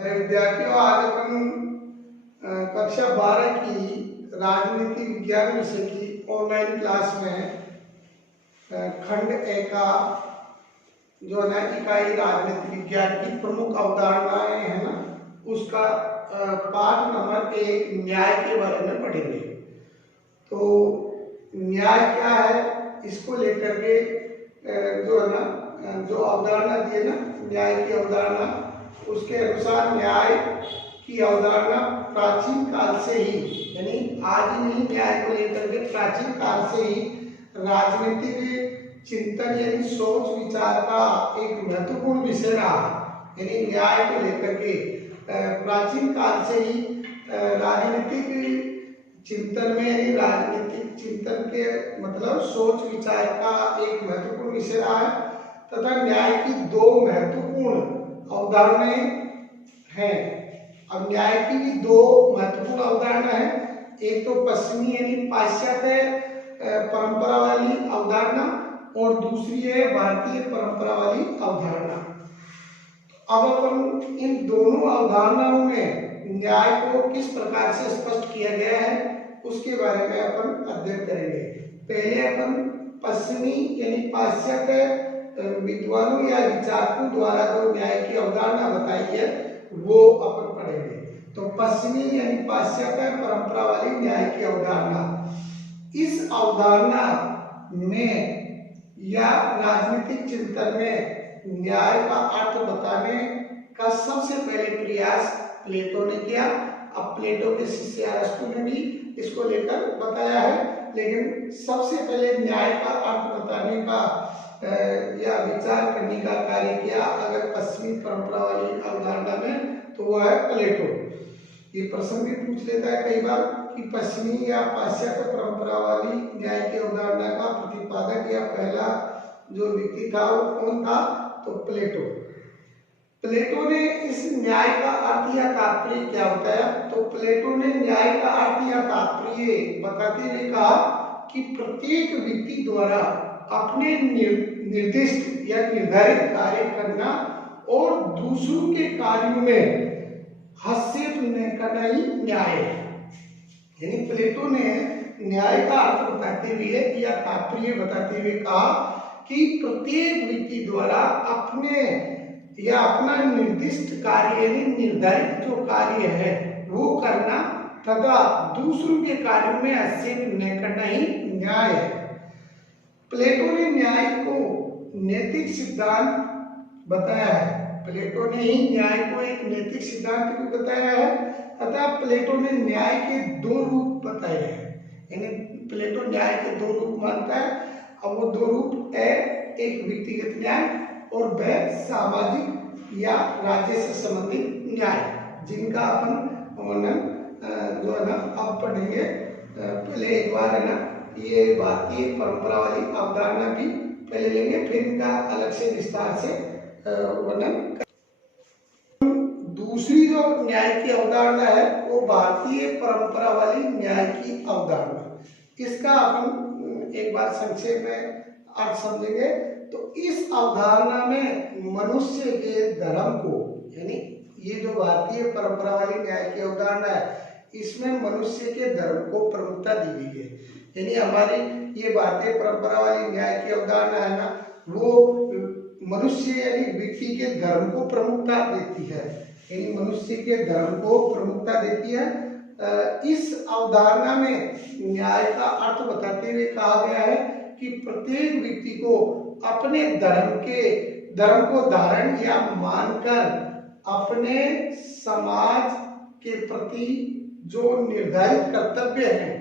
अरे विद्यार्थियों, आज अपन कक्षा 12 की राजनीति विज्ञान विषय की ऑनलाइन क्लास में खंड ए का जो है ना इकाई राजनीति विज्ञान की प्रमुख अवधारणाएं है ना, उसका पाठ नंबर 1 न्याय के बारे में पढ़ेंगे। तो न्याय क्या है, इसको लेकर के जो है ना जो अवधारणा दी है ना, न्याय की अवधारणा, उसके अनुसार न्याय की अवधारणा प्राचीन काल से ही, यानी आज ही नहीं, न्याय को लेकर के प्राचीन काल से ही राजनीतिक चिंतन यानी सोच विचार का एक महत्वपूर्ण विषय रहा। यानी न्याय को लेकर के प्राचीन काल से ही राजनीतिक चिंतन में, यानी राजनीतिक चिंतन के मतलब सोच विचार का एक महत्वपूर्ण विषय रहा है। तथा न्याय की दो महत्वपूर्ण अवधारणाएं हैं। अब न्याय की भी दो महत्वपूर्ण अवधारणा है। एक तो पश्चिमी यानी पाश्चात्य परंपरा वाली अवधारणा, और दूसरी है भारतीय परंपरा वाली अवधारणा। अब अपन इन दोनों अवधारणाओं में न्याय को किस प्रकार से स्पष्ट किया गया है उसके बारे में अपन अध्ययन करेंगे। पहले अपन पश्चिमी यानी पाश्चात्य विद्वानों या विचारकों द्वारा जो न्याय की अवधारणा बताई है वो अपन पढ़ेंगे। तो पश्चिमी यानी पाश्चात्य परंपरा वाली न्याय की अवधारणा, इस अवधारणा में या राजनीतिक चिंतन में न्याय का अर्थ बताने का सबसे पहले प्रयास प्लेटो ने किया। अब प्लेटो के शिष्य अरस्तु ने भी इसको लेकर बताया है, लेकिन सबसे पहले न्याय का अर्थ बताने का या विचार करने का कार्य किया अगर पश्चिमी परंपरा वाली अवधारणा में, तो वह है प्लेटो। ये प्रश्न भी पूछ लेता है कई बार कि पश्चिमी या पाश्चात्य परंपरा वाली न्याय की अवधारणा का प्रतिपादक या पहला जो व्यक्ति था वो कौन था, तो प्लेटो। प्लेटो ने इस न्याय का अर्थ या तात्पर्य क्या बताया, तो प्लेटो ने न्याय का अर्थ या तात्पर्य बताते हुए कहा कि प्रत्येक व्यक्ति द्वारा अपने निर्दिष्ट या निर्धारित कार्य करना और दूसरों के कार्यों में हस्तक्षेप न करना ही न्याय है। यानी प्लेटो ने न्याय का अर्थ बताते हुए या तात्पर्य बताते हुए कहा कि प्रत्येक व्यक्ति द्वारा अपने या अपना निर्दिष्ट कार्य यानी निर्धारित जो कार्य है वो करना तथा दूसरों के कार्यों में हस्तक्षेप न करना ही न्याय है। प्लेटो ने न्याय को नैतिक सिद्धांत बताया है। प्लेटो ने ही न्याय को एक नैतिक सिद्धांत भी बताया है तथा प्लेटो ने न्याय के दो रूप बताए हैं। यानी प्लेटो न्याय के दो रूप मानता है। अब वो दो रूप है, एक व्यक्तिगत न्याय और व सामाजिक या राज्य से संबंधित न्याय, जिनका अपन वर्णन जो है ना अब पढ़ेंगे। पहले एक बार है ना ये भारतीय परंपरा वाली अवधारणा भी पहले लेंगे, फिर इनका अलग से विस्तार से वर्णन। दूसरी जो न्याय की अवधारणा है वो भारतीय परंपरा वाली न्याय की अवधारणा। इसका अपन एक बार संक्षेप में अर्थ समझेंगे। तो इस अवधारणा में मनुष्य के धर्म को, यानी ये जो भारतीय परंपरा वाली न्याय की अवधारणा है इसमें मनुष्य के धर्म को प्रमुखता दी गई है। यानी हमारी ये भारतीय परंपरा वाली न्याय की अवधारणा है ना, वो मनुष्य यानी व्यक्ति के धर्म को प्रमुखता देती है। यानी मनुष्य के धर्म को प्रमुखता देती है। इस अवधारणा में न्याय का अर्थ बताते हुए कहा गया है कि प्रत्येक व्यक्ति को अपने धर्म को धारण या मानकर अपने समाज के प्रति जो निर्धारित कर्तव्य हैं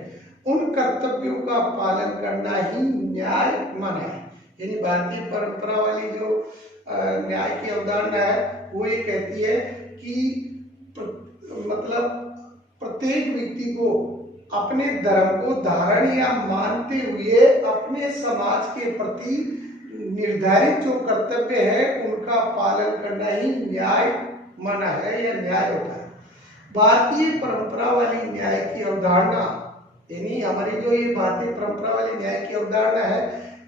उन कर्तव्यों का पालन करना ही न्याय माना है। यानी भारतीय परंपरा वाली जो न्याय की अवधारणा है वो ये कहती है कि मतलब प्रत्येक व्यक्ति को अपने धर्म को धारण या मानते हुए अपने समाज के प्रति निर्धारित जो कर्तव्य है उनका पालन करना ही न्याय माना है या न्याय होता है। भारतीय परंपरा वाली न्याय की अवधारणा, यानी हमारी जो ये भारतीय परंपरा वाली न्याय की अवधारणा है,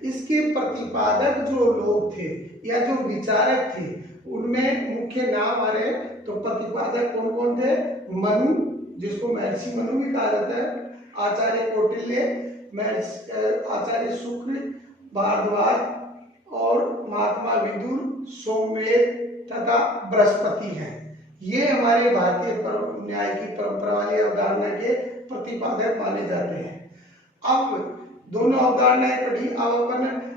इसके प्रतिपादक जो लोग थे या जो विचारक थे उनमें मुख्य नाम आ रहे, तो प्रतिपादक कौन कौन थे? मनु, जिसको महर्षि मनु भी कहा जाता है, आचार्य कौटिल्य, आचार्य शुक्र, भारद्वाज और महात्मा विदुर, सोमवेद तथा बृहस्पति हैं। ये हमारे भारतीय न्याय की परंपरा वाली अवधारणा के प्रतिपादक माने जाते हैं। अब दोनों अवधारणाएं पढ़ी, अब अपन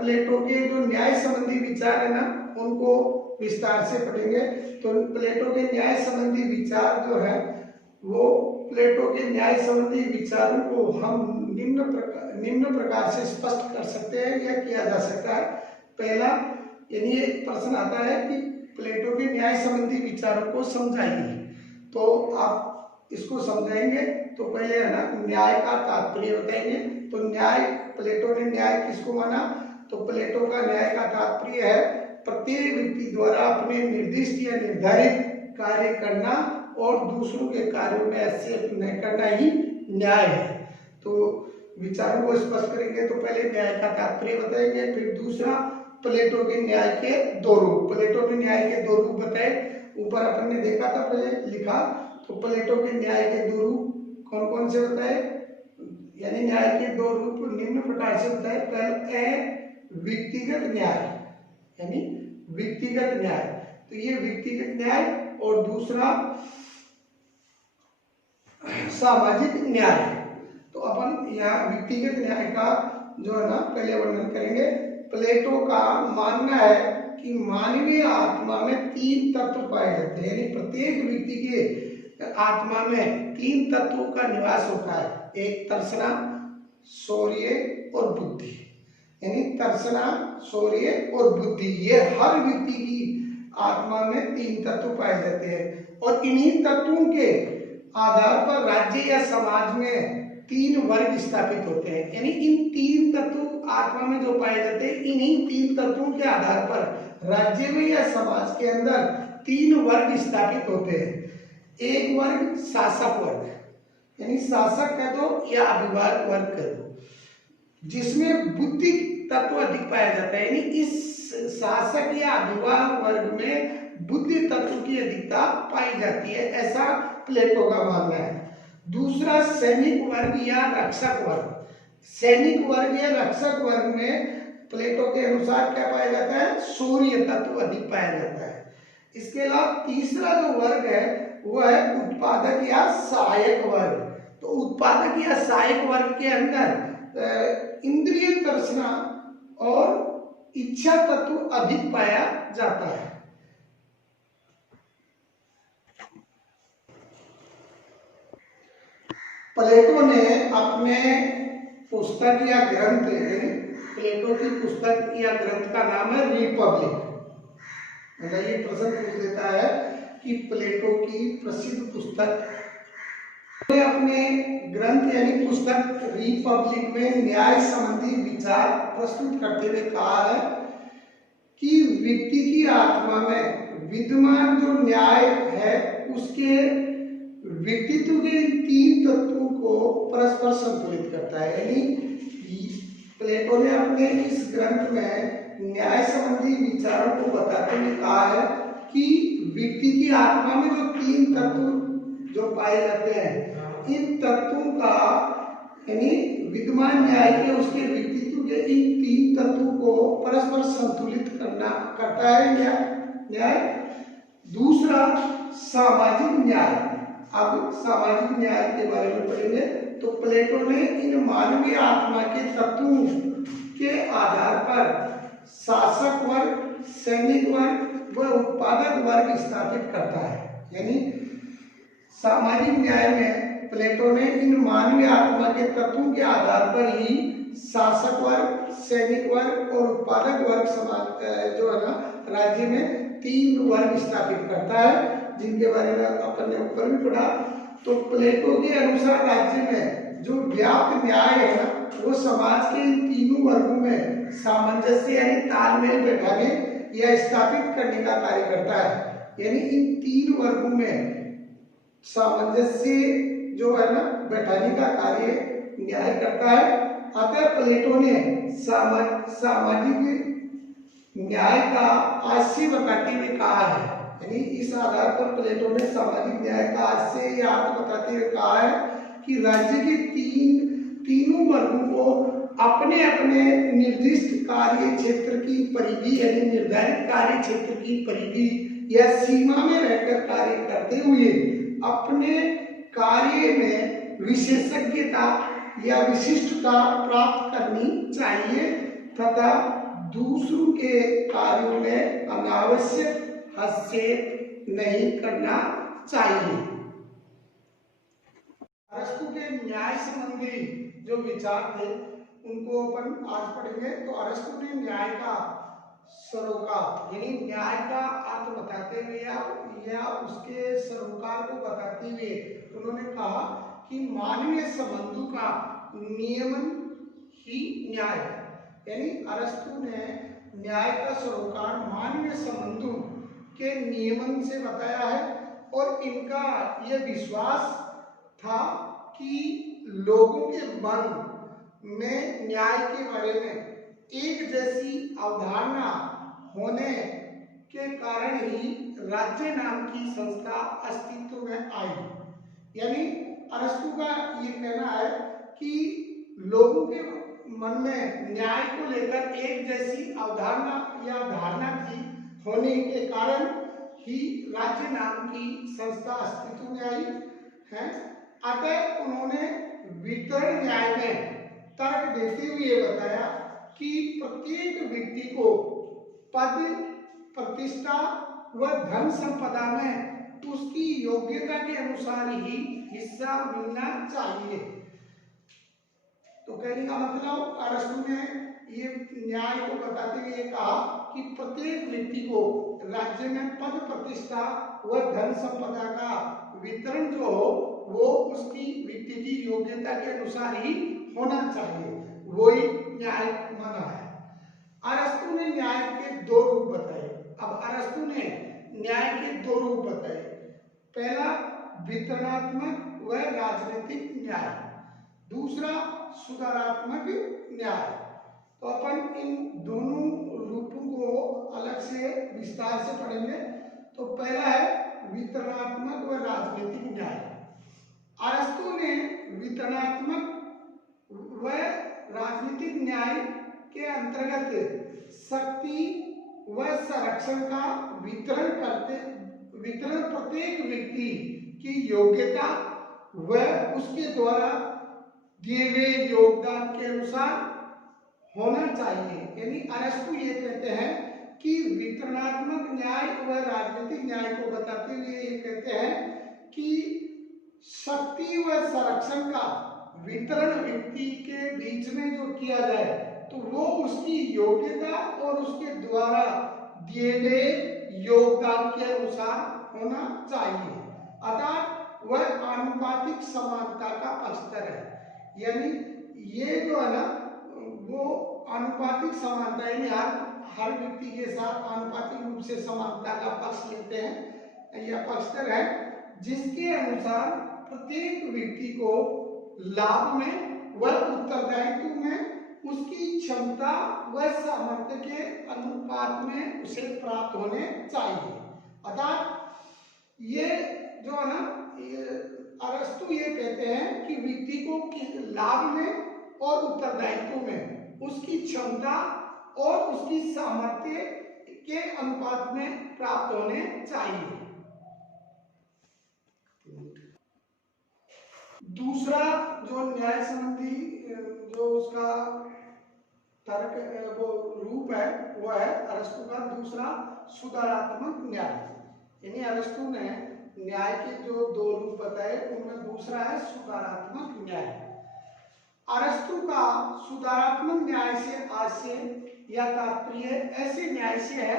प्लेटो के जो न्याय संबंधी विचार है ना, उनको विस्तार से पढ़ेंगे। तो प्लेटो के न्याय संबंधी विचार जो है, वो प्लेटो के न्याय संबंधी विचारों को हम निम्न प्रकार से स्पष्ट कर सकते हैं या किया जा सकता है। पहला, यानी एक प्रश्न आता है कि प्लेटो के न्याय संबंधी विचारों को समझाइए। तो आप इसको समझाएंगे तो पहले है ना, न्याय का तात्पर्य बताएंगे। तो न्याय, प्लेटो ने न्याय किसको माना? तो प्लेटो का न्याय का तात्पर्य है प्रत्येक व्यक्ति द्वारा अपने निर्दिष्ट या निर्धारित कार्य करना और दूसरों के कार्यों में हस्तक्षेप न करना ही न्याय है। तो विचारों को स्पष्ट करेंगे तो पहले न्याय का तात्पर्य बताएंगे, फिर दूसरा प्लेटो के न्याय के दो रूप। प्लेटो ने न्याय के दो रूप बताए, ऊपर अपन ने देखा था, पहले लिखा। तो प्लेटो के न्याय के दो रूप कौन कौन से बताए? यानी न्याय के दो रूप निम्न प्रकार से बताए। पहले व्यक्तिगत न्याय, यानी व्यक्तिगत न्याय, तो ये व्यक्तिगत न्याय, और दूसरा सामाजिक न्याय। तो अपन यहाँ व्यक्तिगत न्याय का जो है ना, पहले वर्णन करेंगे। प्लेटो का मानना है कि मानवीय आत्मा में तीन तत्व पाए जाते हैं, यानी प्रत्येक व्यक्ति के आत्मा में तीन तत्वों का निवास होता है। एक तर्सना, शौर्य और बुद्धि, यानी तर्सना, शौर्य और बुद्धि, ये हर व्यक्ति की आत्मा में तीन तत्व पाए जाते हैं। और इन्हीं तत्वों के आधार पर राज्य या समाज में तीन वर्ग स्थापित होते हैं। यानी इन तीन तत्व आत्मा में जो पाए जाते हैं, इन्हीं तीन तत्वों के आधार पर राज्य में या समाज के अंदर तीन वर्ग स्थापित होते हैं। एक वर्ग शासक वर्ग, यानी शासक कह दो या अभिभावक वर्ग कह दो, जिसमें बुद्धि तत्व अधिक पाया जाता है। यानी इस शासक या अभिभावक वर्ग में बुद्धि तत्व की अधिकता पाई जाती है, ऐसा प्लेटो का मानना है। दूसरा सैनिक वर्ग या रक्षक वर्ग। सैनिक वर्ग या रक्षक वर्ग में प्लेटो के अनुसार क्या पाया जाता है? शौर्य तत्व अधिक पाया जाता है। इसके अलावा तीसरा जो वर्ग है वो है उत्पादक या सहायक वर्ग। तो उत्पादक या सहायक वर्ग के अंदर इंद्रिय तृष्णा और इच्छा तत्व अधिक पाया जाता है। प्लेटो ने अपने पुस्तक या ग्रंथ, प्लेटो की पुस्तक या ग्रंथ का नाम है रिपब्लिक। मतलब ये प्रश्न पूछ देता है कि प्लेटो की प्रसिद्ध पुस्तक, अपने ग्रंथ यानी पुस्तक रिपब्लिक में न्याय संबंधी विचार प्रस्तुत करते हुए कहा है कि व्यक्ति की आत्मा में विद्यमान जो न्याय है उसके व्यक्तित्व के तीन तत्वों को परस्पर संतुलित करता है। यानी प्लेटो ने अपने इस ग्रंथ में न्याय संबंधी विचारों को बताते हुए कहा है कि व्यक्ति की आत्मा में जो तीन तत्व जो पाए जाते हैं, इन तत्वों का, यानी विद्यमान न्याय के उसके व्यक्तित्व के इन तीन तत्वों को परस्पर संतुलित करता है न्याय। दूसरा सामाजिक न्याय। अब सामाजिक न्याय के बारे में पढ़ेंगे। तो प्लेटो ने इन मानवीय आत्मा के तत्वों के आधार पर शासक वर्ग, सैनिक वर्ग व उत्पादक वर्ग स्थापित करता है। यानी सामाजिक न्याय में प्लेटो ने इन मानवीय आत्मा के तत्वों के आधार पर ही शासक वर्ग, सैनिक वर्ग और उत्पादक वर्ग समाज जो है ना, राज्य में तीन वर्ग स्थापित करता है, जिनके बारे में अपन ने ऊपर भी पढ़ा। तो प्लेटो के अनुसार राज्य में जो व्याप्त न्याय है ना, वो समाज के इन तीनों वर्गों में सामंजस्य यानी तालमेल बैठाने या स्थापित करने का कार्य करता है। यानी इन तीन वर्गों में सामंजस्य जो है ना, बैठाने का कार्य न्याय करता है। अतः प्लेटो ने सामाजिक न्याय का आशय बताते हुए कहा है, यानी इस आधार पर प्लेटो ने सामाजिक न्याय का आशय या अर्थ बताते हुए कहा है कि राज्य के तीनों वर्गों को अपने अपने निर्दिष्ट कार्य क्षेत्र की परिधि यानी निर्धारित कार्य क्षेत्र की परिधि या सीमा में रहकर कार्य करते हुए अपने कार्य में विशेषज्ञता या विशिष्टता प्राप्त करनी चाहिए तथा दूसरों के कार्यों में अनावश्यक हस्तक्षेप नहीं करना चाहिए। अरस्तु के न्याय संबंधी जो विचार थे उनको अपन आज पढ़ेंगे। तो अरस्तु ने न्याय का सरोकार यानी न्याय का अर्थ बताते हुए या उसके सरोकार को बताते हुए उन्होंने कहा कि मानवीय संबंधों का नियमन ही न्याय है। यानी अरस्तु ने न्याय का सरोकार मानवीय संबंधों के नियमन से बताया है और इनका यह विश्वास था कि लोगों के मन में न्याय के बारे में एक जैसी अवधारणा होने के कारण ही राज्य नाम की संस्था अस्तित्व में आई। यानी अरस्तु का ये कहना है कि लोगों के मन में न्याय को लेकर एक जैसी अवधारणा या धारणा थी होने के कारण ही राज्य नाम की संस्था अस्तित्व में आई है। अतः उन्होंने वितरण न्याय में तर्क देते हुए बताया कि प्रत्येक व्यक्ति को पद प्रतिष्ठा व धन संपदा में उसकी योग्यता के अनुसार ही हिस्सा मिलना चाहिए। तो कहने का मतलब अरस्तु ने ये न्याय को बताते हुए कहा कि प्रत्येक व्यक्ति को राज्य में पद प्रतिष्ठा व धन संपदा का वितरण जो हो वो उसकी व्यक्ति की योग्यता के अनुसार ही होना चाहिए, वही न्याय माना है। अरस्तु ने न्याय के दो रूप बताए। अब अरस्तु ने न्याय के दो रूप बताए। पहला वितरणात्मक व राजनीतिक न्याय, दूसरा सुधारात्मक न्याय। तो अपन इन दोनों रूपों को अलग से विस्तार से पढ़ेंगे। तो पहला है वितरणात्मक व राजनीतिक न्याय। अरस्तु ने वितरणात्मक व राजनीतिक न्याय के अंतर्गत शक्ति व संरक्षण का वितरण प्रत्येक व्यक्ति की योग्यता व उसके द्वारा दिए गए योगदान के अनुसार होना चाहिए। यानी अरस्तु ये कहते हैं कि वितरणात्मक न्याय व राजनीतिक न्याय को बताते हुए ये कहते हैं कि शक्ति व संरक्षण का वितरण व्यक्ति के बीच में जो किया जाए तो वो उसकी योग्यता और उसके द्वारा दिए गए योगदान के अनुसार होना चाहिए। अर्थात वह आनुपातिक समानता का पक्षधर है। यानी ये जो है ना वो आनुपातिक समानता यानी हर व्यक्ति के साथ आनुपातिक रूप से समानता का पक्ष लेते हैं या पक्षधर है, जिसके अनुसार प्रत्येक व्यक्ति को लाभ में व उत्तरदायित्व में उसकी क्षमता व सामर्थ्य के अनुपात में उसे प्राप्त होने चाहिए। अर्थात ये जो है ना अरस्तु ये कहते हैं कि व्यक्ति को लाभ में और उत्तरदायित्व में उसकी क्षमता और उसकी सामर्थ्य के अनुपात में प्राप्त होने चाहिए। दूसरा जो न्याय संबंधी जो उसका तर्क वो रूप है वो है अरस्तु का दूसरा सुधारात्मक न्याय। यानी अरस्तु ने न्याय के जो दो रूप बताए उनमें दूसरा है सुधारात्मक न्याय। अरस्तु का सुधारात्मक न्याय से आशय या तात्पर्य ऐसे न्याय से है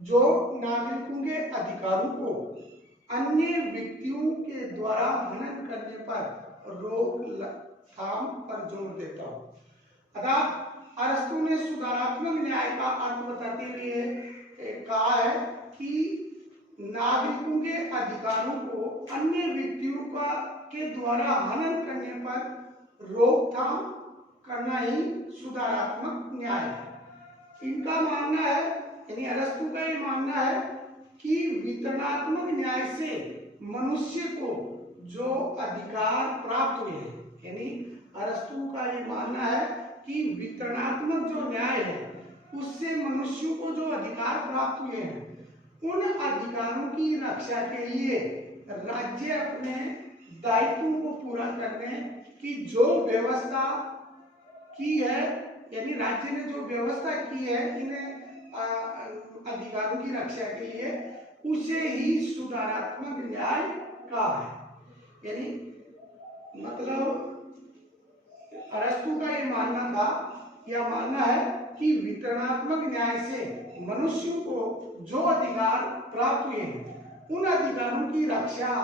जो नागरिकों के अधिकारों को अन्य व्यक्तियों के द्वारा हनन करने पर रोकथाम पर जोर देता हो। अर्थात अरस्तु ने सुधारात्मक न्याय का अर्थ बताते हुए कहा है कि नागरिकों के अधिकारों को अन्य व्यक्तियों के द्वारा हनन करने पर रोकथाम करना ही सुधारात्मक न्याय है। इनका मानना है, यानी अरस्तु का ये मानना है कि वितरणात्मक न्याय से मनुष्य को जो अधिकार प्राप्त हुए हैं, यानी अरस्तु का ये मानना है कि वितरणात्मक जो न्याय है उससे मनुष्यों को जो अधिकार प्राप्त हुए हैं, उन अधिकारों की रक्षा के लिए राज्य अपने दायित्वों को पूरा करने की जो व्यवस्था की है, यानी राज्य ने जो व्यवस्था की है इन अधिकारों की रक्षा के लिए, उसे ही सुधारात्मक न्याय कहा है। यानी मतलब अरस्तु का ये मानना था, यह मानना है कि वितरणात्मक न्याय से मनुष्य को जो अधिकार प्राप्त हुए हैं, उन अधिकारों की रक्षा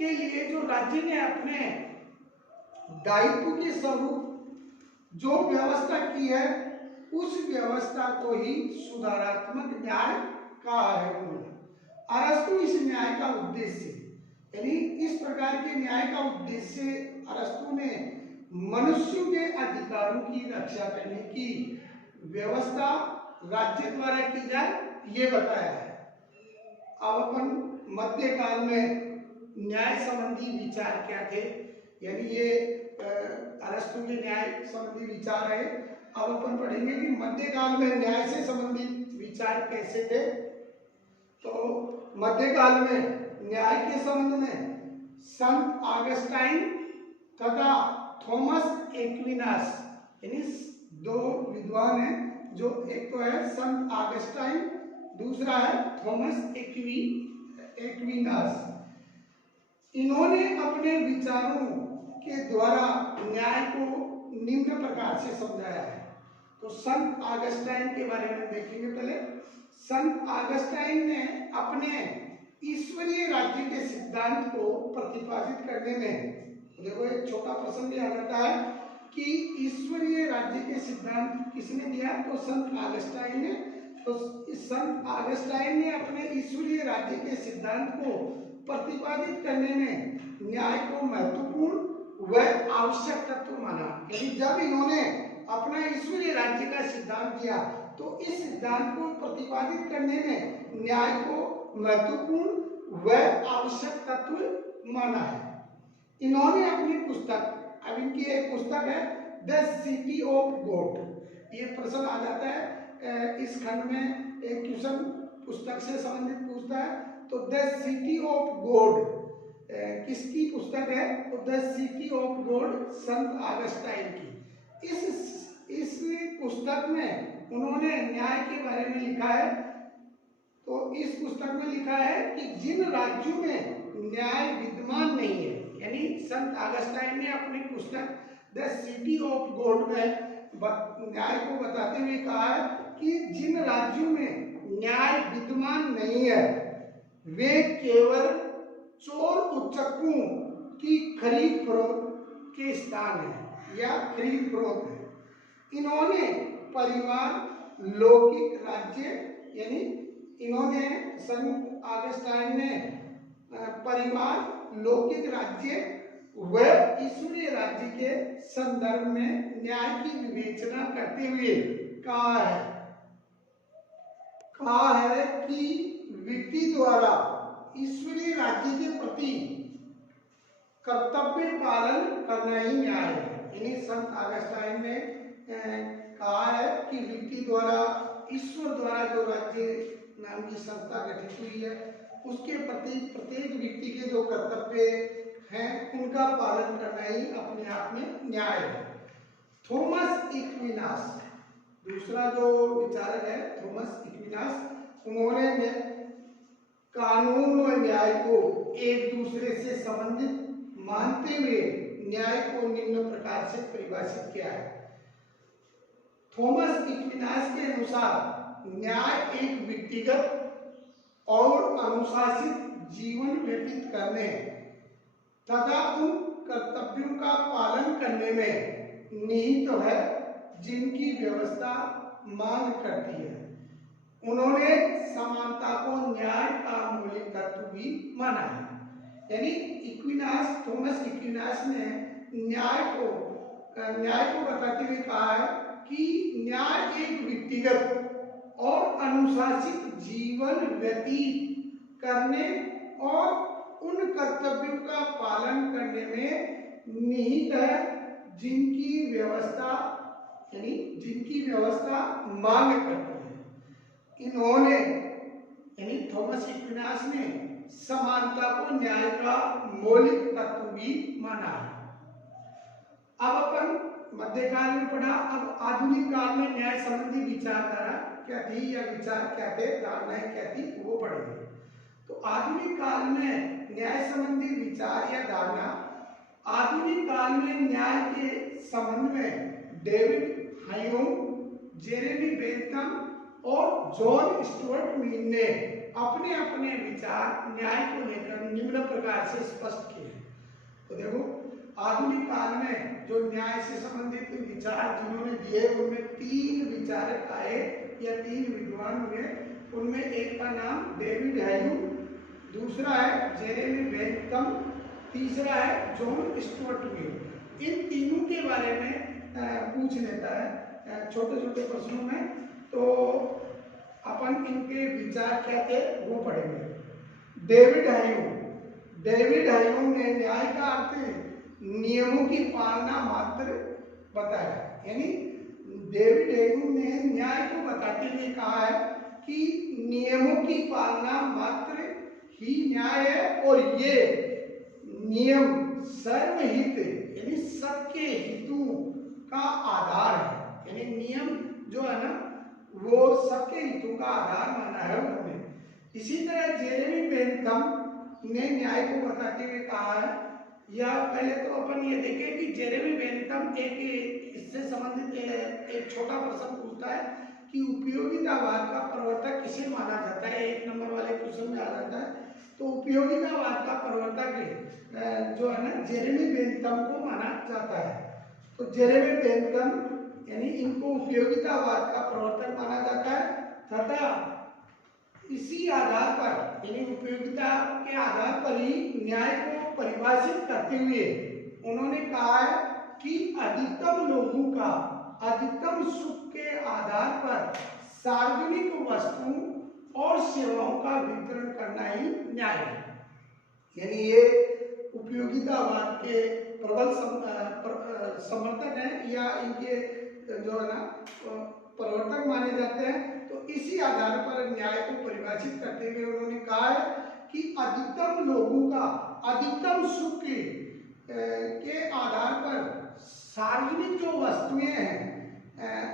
के लिए जो राज्य ने अपने दायित्व के स्वरूप जो व्यवस्था की है, उस व्यवस्था को ही सुधारात्मक न्याय कहा है। अरस्तु इस न्याय का उद्देश्य, यानी इस प्रकार के न्याय का उद्देश्य अरस्तु ने मनुष्यों के अधिकारों की रक्षा करने की व्यवस्था राज्य द्वारा की जाए, ये बताया है। अब अपन मध्यकाल में न्याय संबंधी विचार क्या थे, यानी ये अरस्तु के न्याय संबंधी विचार है। अब अपन पढ़ेंगे कि मध्यकाल में न्याय से संबंधित विचार कैसे थे। तो मध्यकाल में न्याय के संबंध में संत ऑगस्टाइन तथा थॉमस एक्विनास, यानी दो विद्वान हैं, जो एक तो है संत ऑगस्टाइन, दूसरा है थॉमस एक्विनास। इन्होंने अपने विचारों के द्वारा न्याय को निम्न प्रकार से समझाया है। तो संत ऑगस्टाइन के बारे में देखेंगे। पहले संत ऑगस्टाइन ने अपने ईश्वरीय राज्य के सिद्धांत को प्रतिपादित करने में, देखो एक छोटा प्रश्न भी आ जाता है कि ईश्वरीय राज्य के सिद्धांत किसने दिया, तो संत ऑगस्टाइन ने। तो संत ऑगस्टाइन ने अपने ईश्वरीय राज्य के सिद्धांत को प्रतिपादित करने में न्याय को महत्वपूर्ण व आवश्यक तत्व माना। यदि जब इन्होंने अपना ईश्वरीय राज्य का सिद्धांत दिया, तो इस सिद्धांत को प्रतिपादित करने में न्याय को महत्वपूर्ण व आवश्यक तत्व माना है। इन्होंने अपनी पुस्तक, अब इनकी एक पुस्तक है द सिटी ऑफ गॉड। ये प्रश्न आ जाता है इस खंड में, एक क्वेश्चन पुस्तक से संबंधित पूछता है। तो द सिटी ऑफ गॉड किसकी पुस्तक है, तो the city of God Sant Augustine की। इस पुस्तक में उन्होंने न्याय के बारे में लिखा है। तो इस पुस्तक में लिखा है कि जिन राज्यों में न्याय विद्यमान नहीं है, यानी संत ऑगस्टाइन ने अपनी पुस्तक द सिटी ऑफ गॉड में न्याय को बताते हुए कहा है कि जिन राज्यों में न्याय विद्यमान नहीं है, वे केवल चोर उच्चकों की खरीद फरोख्त के स्थान है या खरीद फरोख्त है। इन्होंने परिवार लौकिक राज्य, यानी इन्होंने संत ऑगस्टाइन ने परिवार लौकिक राज्य व ईश्वरीय राज्य के संदर्भ में न्याय की विवेचना करते हुए कहा है कि व्यक्ति द्वारा ईश्वरीय राज्य के प्रति कर्तव्य पालन करना ही न्याय है। यानी संत ऑगस्टाइन ने कहा है कि व्यक्ति द्वारा, ईश्वर द्वारा जो राज्य नाम की संस्था गठित हुई है, उसके प्रति प्रत्येक व्यक्ति के जो कर्तव्य हैं, उनका पालन करना ही अपने आप में न्याय है। थॉमस एक्विनास, दूसरा जो विचारक है थॉमस एक्विनास, उन्होंने कानून व न्याय को एक दूसरे से संबंधित मानते हुए न्याय को निम्न प्रकार से परिभाषित किया है। थॉमस एक्विनास के अनुसार न्याय एक व्यक्तिगत और अनुशासित जीवन व्यतीत करने तथा उन कर्तव्यों का पालन करने में निहित है जिनकी व्यवस्था मांग करती है। उन्होंने समानता को न्याय का मौलिक तत्व भी माना है। यानी थॉमस एक्विनास ने न्याय को बताते हुए कहा है कि न्याय एक व्यक्तिगत और अनुशासित जीवन व्यतीत करने और उन कर्तव्यों का पालन करने में निहित है जिनकी व्यवस्था मांग करती है। इन्होंने यानी थॉमस एक्विनास ने समानता को न्याय का मौलिक तत्व भी माना है। अब अपन मध्यकाल में पढ़ा, अब आधुनिक काल में न्याय संबंधी विचारधारा क्या थी या विचार क्या थे, धारणाएं क्या थी, वो पढ़ेंगे। तो आधुनिक काल में न्याय संबंधी विचार या धारणा, आधुनिक काल में न्याय के संबंध में डेविड ह्यूम, जेरेमी बेंथम और जॉन स्टुअर्ट मिल ने अपने अपने विचार न्याय को लेकर निम्न प्रकार से स्पष्ट किए हैं। तो देखो, आधुनिक काल में जो न्याय से संबंधित विचार जिन्होंने दिए उनमें 3 विचारक आए या 3 विद्वान हुए। उनमें एक का नाम डेविड ह्यूम, दूसरा है जेरेमी बेंथम, तीसरा है जॉन स्टुअर्ट मिल। इन तीनों के बारे में पूछ लेता है छोटे छोटे प्रश्नों में, तो अपन इनके विचार क्या थे वो पढ़ेंगे। डेविड ह्यूम ने न्याय का अर्थ नियमों की पालना मात्र बताया। यानी डेविड ह्यूम ने न्याय को बताते हुए कहा है कि नियमों की पालना मात्र ही न्याय है और ये नियम सर्वहित यानी सबके हितों का आधार है। यानी नियम जो है ना वो सबके हितों का आधार माना है उन्होंने। इसी तरह जेरेमी बेंथम ने न्याय को बताते हुए कहा है, या पहले तो अपन ये देखें कि जेरेमी बेंथम एक इससे संबंधित एक छोटा प्रश्न पूछता है कि उपयोगितावाद का प्रवर्तक किसे माना जाता है। 1 नंबर वाले क्वेश्चन में आ जाता है। तो उपयोगितावाद का प्रवर्तक जो है ना जेरेमी बेंथम को माना जाता है। तो जेरेमी बेंथम यानी इनको उपयोगितावाद का प्रवर्तक माना जाता है तथा इसी आधार पर यानी उपयोगिता के आधार पर ही न्याय को परिभाषित करते हुए उन्होंने कहा है कि अधिकतम लोगों का अधिकतम सुख के आधार पर सार्वजनिक वस्तुओं और सेवाओं का वितरण करना ही न्याय है। यानी ये उपयोगितावाद के प्रबल समर्थक हैं या इनके जो है ना प्रवर्तक माने जाते हैं। तो इसी आधार पर न्याय को परिभाषित करते हुए उन्होंने कहा है कि अधिकतम लोगों का अधिकतम सुख के आधार पर सार्वजनिक जो वस्तुएं हैं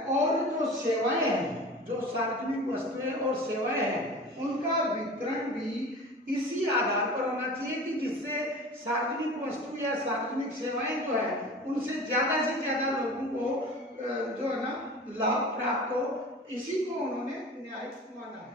और जो सेवाएं हैं, जो सार्वजनिक वस्तुएं और सेवाएं हैं उनका वितरण भी इसी आधार पर होना चाहिए कि जिससे सार्वजनिक वस्तु या सार्वजनिक सेवाएं जो है उनसे से ज्यादा लोगों को जो है ना लाभ प्राप्त हो। इसी को उन्होंने न्याय माना है।